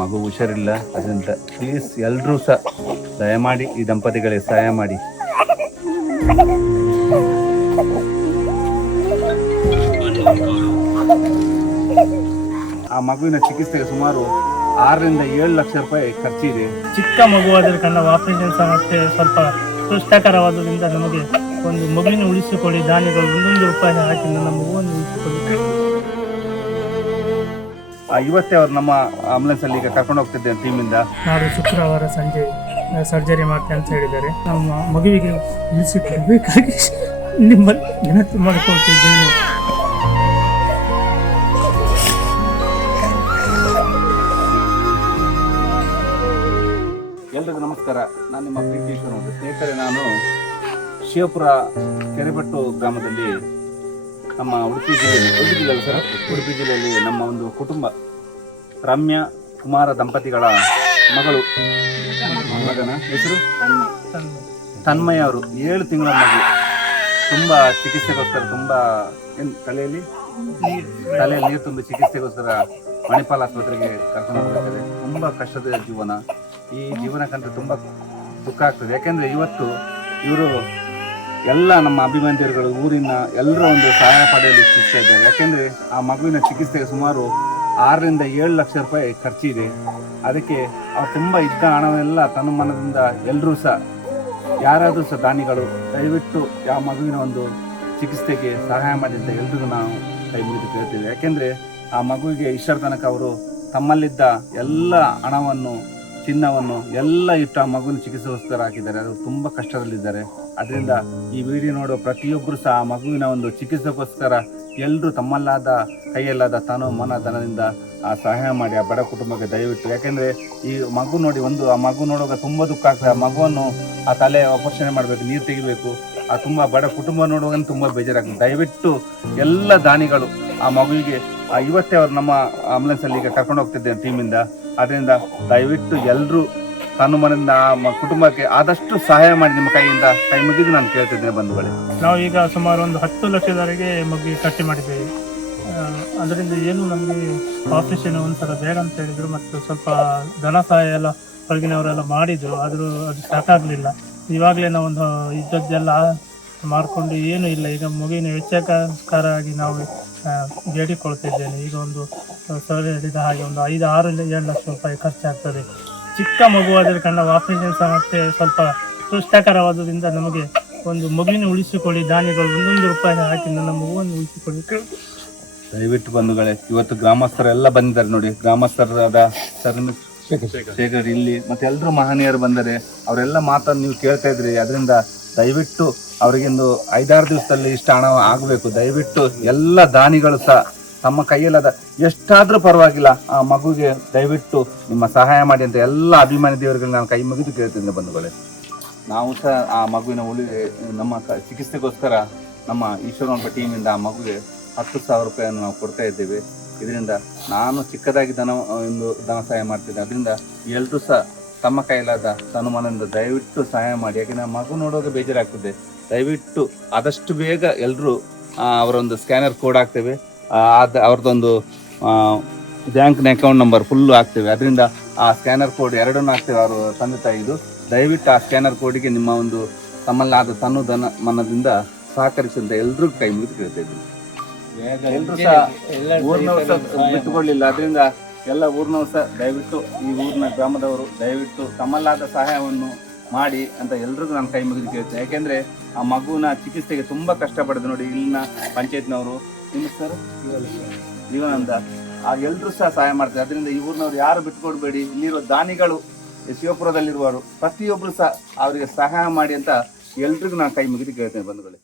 ಮಗು ಹುಷಾರಿಲ್ಲ, ಅದರಿಂದ ಪ್ಲೀಸ್ ಎಲ್ಲರೂ ಸಹ ದಯಮಾಡಿ ಈ ದಂಪತಿಗಳಿಗೆ ಸಹಾಯ ಮಾಡಿ. ಆ ಮಗುವಿನ ಚಿಕಿತ್ಸೆಗೆ ಸುಮಾರು 6 ರಿಂದ 7 ಲಕ್ಷ ರೂಪಾಯಿ ಖರ್ಚಿದೆ. ಚಿಕ್ಕ ಮಗುವಾದರೆ ಕಣ್ಣ ಆಪರೇಷನ್ ಸಹ ಮತ್ತೆ ಸ್ವಲ್ಪ ಕ್ಲಿಷ್ಟಕರವಾದ್ದರಿಂದ ನಮಗೆ ಒಂದು ಮಗುವಿನ ಉಳಿಸಿಕೊಳ್ಳಿ, ದಾನಿಗಳು ಒಂದೊಂದು ರೂಪಾಯಿ ಹಾಕಿ ನನ್ನ ಮಗುವನ್ನು ಉಳಿಸಿಕೊಳ್ಳಿ. ಇವತ್ತೇ ಅವ್ರು ನಮ್ಮ ಆಂಬುಲೆನ್ಸ್ ಅಲ್ಲಿ ಈಗ ಕರ್ಕೊಂಡು ಹೋಗ್ತಿದ್ದೆ ಟೀಮಿಂದ. ನಾಳೆ ಶುಕ್ರವಾರ ಸಂಜೆ ಸರ್ಜರಿ ಮಾಡ್ತೇನೆ ಅಂತ ಹೇಳಿದ್ದಾರೆ. ನಮ್ಮ ಮಗುವಿಗೆ ಉಳಿಸಿಕೊಳ್ಳಬೇಕಾಗಿ ನಿಮ್ಮಲ್ಲಿ ವಿನಂತಿ ಮಾಡಿಕೊಳ್ತಿದ್ದೇನೆ. ಎಲ್ರಿಗೂ ನಮಸ್ಕಾರ. ನಾನು ನಿಮ್ಮ ಪ್ರೀತಿ ಸ್ನೇಹಿತರೆ, ನಾನು ಶಿವಪುರ ಕೆರೆಬಟ್ಟು ಗ್ರಾಮದಲ್ಲಿ ನಮ್ಮ ಉಡುಪಿ ಜಿಲ್ಲೆಯಲ್ಲಿ ನಮ್ಮ ಒಂದು ಕುಟುಂಬ ರಮ್ಯಾ ಕುಮಾರ ದಂಪತಿಗಳ ಮಗಳು, ಮಗನ ಹೆಸರು ತನ್ಮಯ ಅವರು, 7 ತಿಂಗಳ ಮಗು. ತುಂಬ ಚಿಕಿತ್ಸೆಗೋಸ್ಕರ ತಲೆಯಲ್ಲಿ ನೀರು ತುಂಬಿ ಚಿಕಿತ್ಸೆಗೋಸ್ಕರ ಮಣಿಪಾಲ್ ಆಸ್ಪತ್ರೆಗೆ ಕರ್ಕೊಂಡು ಹೋಗಬೇಕಾದ್ರೆ ತುಂಬ ಕಷ್ಟದ ಜೀವನ. ಈ ಜೀವನಕ್ಕಂತೂ ತುಂಬ ದುಃಖ ಆಗ್ತದೆ. ಯಾಕೆಂದರೆ ಇವತ್ತು ಇವರು ಎಲ್ಲ ನಮ್ಮ ಅಭಿಮಾನಿಗಳು ಊರಿನ ಎಲ್ಲರೂ ಒಂದು ಸಹಾಯ ಪಡೆಯಲು ಇಚ್ಛಿಸ್ತಾ ಇದ್ದಾರೆ. ಯಾಕೆಂದರೆ ಆ ಮಗುವಿನ ಚಿಕಿತ್ಸೆಗೆ ಸುಮಾರು 6 ರಿಂದ 7 ಲಕ್ಷ ರೂಪಾಯಿ ಖರ್ಚಿದೆ. ಅದಕ್ಕೆ ಅವ್ರು ತುಂಬ ಇದ್ದ ಹಣವೆಲ್ಲ ತನ್ನ ಮನದಿಂದ ಎಲ್ಲರೂ ಸಹ ಯಾರಾದರೂ ಸಹ ದಾನಿಗಳು ದಯವಿಟ್ಟು ಯಾವ ಮಗುವಿನ ಒಂದು ಚಿಕಿತ್ಸೆಗೆ ಸಹಾಯ ಮಾಡಿ ಅಂತ ಎಲ್ರಿಗೂ ನಾವು ಕೈ ಮುಗಿದು ಕೇಳ್ತೀವಿ. ಯಾಕೆಂದರೆ ಆ ಮಗುವಿಗೆ ಇಷ್ಟರ ತನಕ ಅವರು ತಮ್ಮಲ್ಲಿದ್ದ ಎಲ್ಲ ಹಣವನ್ನು ಚಿನ್ನವನ್ನು ಎಲ್ಲ ಇಟ್ಟು ಆ ಮಗುವಿನ ಚಿಕಿತ್ಸೆಗೋಸ್ಕರ ಹಾಕಿದ್ದಾರೆ. ಅದು ತುಂಬ ಕಷ್ಟದಲ್ಲಿದ್ದಾರೆ. ಅದರಿಂದ ಈ ವಿಡಿಯೋ ನೋಡುವ ಪ್ರತಿಯೊಬ್ಬರು ಸಹ ಆ ಮಗುವಿನ ಒಂದು ಚಿಕಿತ್ಸೆಗೋಸ್ಕರ ಎಲ್ಲರೂ ತಮ್ಮಲ್ಲಾದ ಕೈಯಲ್ಲಾದ ತನು ಮನ ಧನದಿಂದ ಆ ಸಹಾಯ ಮಾಡಿ ಆ ಬಡ ಕುಟುಂಬಕ್ಕೆ ದಯವಿಟ್ಟು. ಯಾಕೆಂದರೆ ಈ ಮಗು ನೋಡಿ ಆ ಮಗು ನೋಡುವಾಗ ತುಂಬ ದುಃಖ ಆಗ್ತದೆ. ಆ ಮಗುವನ್ನು ಆ ತಲೆ ಆಪರೇಷನ್ ಮಾಡಬೇಕು, ನೀರು ತೆಗಿಬೇಕು. ಆ ತುಂಬ ಬಡ ಕುಟುಂಬ ನೋಡುವಾಗ ತುಂಬ ಬೇಜಾರಾಗ್ತದೆ. ದಯವಿಟ್ಟು ಎಲ್ಲ ದಾನಿಗಳು ಆ ಮಗುವಿಗೆ ಇವತ್ತೇ ಅವ್ರು ನಮ್ಮ ಆಂಬುಲೆನ್ಸಲ್ಲಿ ಈಗ ಕರ್ಕೊಂಡು ಹೋಗ್ತಿದ್ದೇನೆ ಟೀಮಿಂದ. ಅದರಿಂದ ದಯವಿಟ್ಟು ಎಲ್ಲರೂ ತನ್ನ ಮನೆಯಿಂದ ಆ ಕುಟುಂಬಕ್ಕೆ ಆದಷ್ಟು ಸಹಾಯ ಮಾಡಿ ನಿಮ್ಮ ಕೈಯಿಂದ ಕೈ ಮುಗಿದು ನಾನು ಕೇಳ್ತಿದ್ದೇನೆ ಬಂಧುಗಳೇ. ನಾವು ಈಗ ಸುಮಾರು ಒಂದು 10 ಲಕ್ಷದವರೆಗೆ ಮಗುವಿಗೆ ಖರ್ಚು ಮಾಡಿದ್ದೇವೆ. ಅದರಿಂದ ಏನು ನಮಗೆ ಆಪರೇಷನ್ ಒಂದ್ಸಲ ಬೇಡ ಅಂತ ಹೇಳಿದರು ಮತ್ತು ಸ್ವಲ್ಪ ಧನ ಸಹಾಯ ಎಲ್ಲ ಹೊರಗಿನವರೆಲ್ಲ ಮಾಡಿದರು. ಆದರೂ ಅದು ಸಾಕಾಗಲಿಲ್ಲ. ಇವಾಗಲೇ ನಾವೊಂದು ಇದ್ದದ್ದೆಲ್ಲ ಮಾಡಿಕೊಂಡು ಏನೂ ಇಲ್ಲ. ಈಗ ಮಗುವಿನ ವೆಚ್ಚಕ್ಕೋಸ್ಕರ ಆಗಿ ನಾವು ಬೇಡಿಕೊಳ್ತಿದ್ದೇನೆ. ಈಗ ಒಂದು ಹೇಳಿದ ಹಾಗೆ ಒಂದು 5, 6 ರಿಂದ 7 ಲಕ್ಷ ರೂಪಾಯಿ ಖರ್ಚಾಗ್ತದೆ. ಚಿಕ್ಕ ಮಗುವಾದರೆ ಕಣ್ಣ ಆಪರೇಷನ್ ಸಹ ಮತ್ತೆ ಸ್ವಲ್ಪ ಕ್ಲಿಷ್ಟಕರವಾದ್ದರಿಂದ ನಮಗೆ ಒಂದು ಮಗುವಿನ ಉಳಿಸಿಕೊಳ್ಳಿ, ದಾನಿಗಳು ಒಂದೊಂದು ರೂಪಾಯಿ ಹಾಕಿ ನನ್ನ ಮಗುವನ್ನು ಉಳಿಸಿಕೊಳ್ಳಿ. ದಯವಿಟ್ಟು ಬಂಧುಗಳೇ, ಇವತ್ತು ಗ್ರಾಮಸ್ಥರೆಲ್ಲ ಬಂದಿದ್ದಾರೆ ನೋಡಿ. ಗ್ರಾಮಸ್ಥರಾದ ಶೇಖರ್ ಇಲ್ಲಿ ಮತ್ತೆ ಎಲ್ಲರೂ ಮಹನೀಯರು ಬಂದರೆ ಅವರೆಲ್ಲ ಮಾತನ್ನು ನೀವು ಕೇಳ್ತಾ ಇದ್ರಿ. ಅದರಿಂದ ದಯವಿಟ್ಟು ಅವರಿಗೊಂದು 5-6 ದಿವಸದಲ್ಲಿ ಇಷ್ಟು ಹಣ ಆಗಬೇಕು. ದಯವಿಟ್ಟು ಎಲ್ಲ ದಾನಿಗಳು ಸಹ ತಮ್ಮ ಕೈಯಲ್ಲಾದ ಎಷ್ಟಾದರೂ ಪರವಾಗಿಲ್ಲ ಆ ಮಗುಗೆ ದಯವಿಟ್ಟು ನಿಮ್ಮ ಸಹಾಯ ಮಾಡಿ ಅಂತ ಎಲ್ಲ ಅಭಿಮಾನಿ ದೇವರುಗಳು ನಾನು ಕೈ ಮುಗಿದು ಕೇಳ್ತಿದ್ದೆ ಬಂಧುಗಳೇ. ನಾವು ಸಹ ಆ ಮಗುವಿನ ನಮ್ಮ ಚಿಕಿತ್ಸೆಗೋಸ್ಕರ ನಮ್ಮ ಈಶ್ವರನ ಟೀಮಿಂದ ಆ ಮಗುಗೆ 10,000 ರೂಪಾಯಿಯನ್ನು ನಾವು ಕೊಡ್ತಾ ಇದ್ದೇವೆ. ಇದರಿಂದ ನಾನು ಚಿಕ್ಕದಾಗಿ ಧನ ಸಹಾಯ ಮಾಡ್ತಿದ್ದೆ. ಅದರಿಂದ ಎಲ್ಲರೂ ಸಹ ತಮ್ಮ ಕೈಲಾದ ತನ್ನ ಮನದಿಂದ ದಯವಿಟ್ಟು ಸಹಾಯ ಮಾಡಿ. ಯಾಕೆಂದರೆ ಮಗು ನೋಡುವಾಗ ಬೇಜಾರಾಗ್ತದೆ. ದಯವಿಟ್ಟು ಆದಷ್ಟು ಬೇಗ ಎಲ್ಲರೂ ಅವರೊಂದು ಸ್ಕ್ಯಾನರ್ ಕೋಡ್ ಹಾಕ್ತೇವೆ, ಅವ್ರದ್ದೊಂದು ಬ್ಯಾಂಕ್ನ ಅಕೌಂಟ್ ನಂಬರ್ ಫುಲ್ಲು ಹಾಕ್ತೇವೆ. ಅದರಿಂದ ಆ ಸ್ಕ್ಯಾನರ್ ಕೋಡ್ 2 ಹಾಕ್ತೇವೆ ಅವರು ತಂದೆ ತಾಯಿದು. ದಯವಿಟ್ಟು ಆ ಸ್ಕ್ಯಾನರ್ ಕೋಡಿಗೆ ನಿಮ್ಮ ಒಂದು ತಮ್ಮಲ್ಲಾದ ತನ್ನ ಧನ ಮನದಿಂದ ಸಹಕರಿಸುವಂತ ಎಲ್ರಿಗೂ ಕೈ ಮುಗಿದು ಕೇಳ್ತಾ ಇದ್ದೀವಿ. ಎಲ್ಲರೂ ಸಹ ಊರಿನವರು ಸಹ ಬಿಟ್ಟುಕೊಳ್ಳಿಲ್ಲ. ಅದರಿಂದ ಎಲ್ಲ ಊರಿನವರು ಸಹ ದಯವಿಟ್ಟು ಈ ಊರಿನ ಗ್ರಾಮದವರು ದಯವಿಟ್ಟು ತಮ್ಮಲ್ಲಾದ ಸಹಾಯವನ್ನು ಮಾಡಿ ಅಂತ ಎಲ್ರಿಗೂ ನಾನು ಕೈ ಮುಗಿದು ಕೇಳ್ತೇನೆ. ಯಾಕೆಂದರೆ ಆ ಮಗುವಿನ ಚಿಕಿತ್ಸೆಗೆ ತುಂಬ ಕಷ್ಟಪಡಿದೆ ನೋಡಿ. ಇಲ್ಲಿನ ಪಂಚಾಯತ್ನವರು ನಿಮ್ಮ ಸರ್ ಜೀವನಂದ ಎಲ್ಲರೂ ಸಹ ಸಹಾಯ ಮಾಡ್ತಾರೆ. ಅದರಿಂದ ಈ ಊರಿನವ್ರು ಯಾರು ಬಿಟ್ಟುಕೊಡ್ಬೇಡಿ. ಇಲ್ಲಿರುವ ದಾನಿಗಳು ಶಿವಪುರದಲ್ಲಿರುವವರು ಪ್ರತಿಯೊಬ್ಬರು ಸಹ ಅವರಿಗೆ ಸಹಾಯ ಮಾಡಿ ಅಂತ ಎಲ್ರಿಗೂ ನಾನು ಕೈ ಮುಗಿದು ಕೇಳ್ತೇನೆ ಬಂಧುಗಳೇ.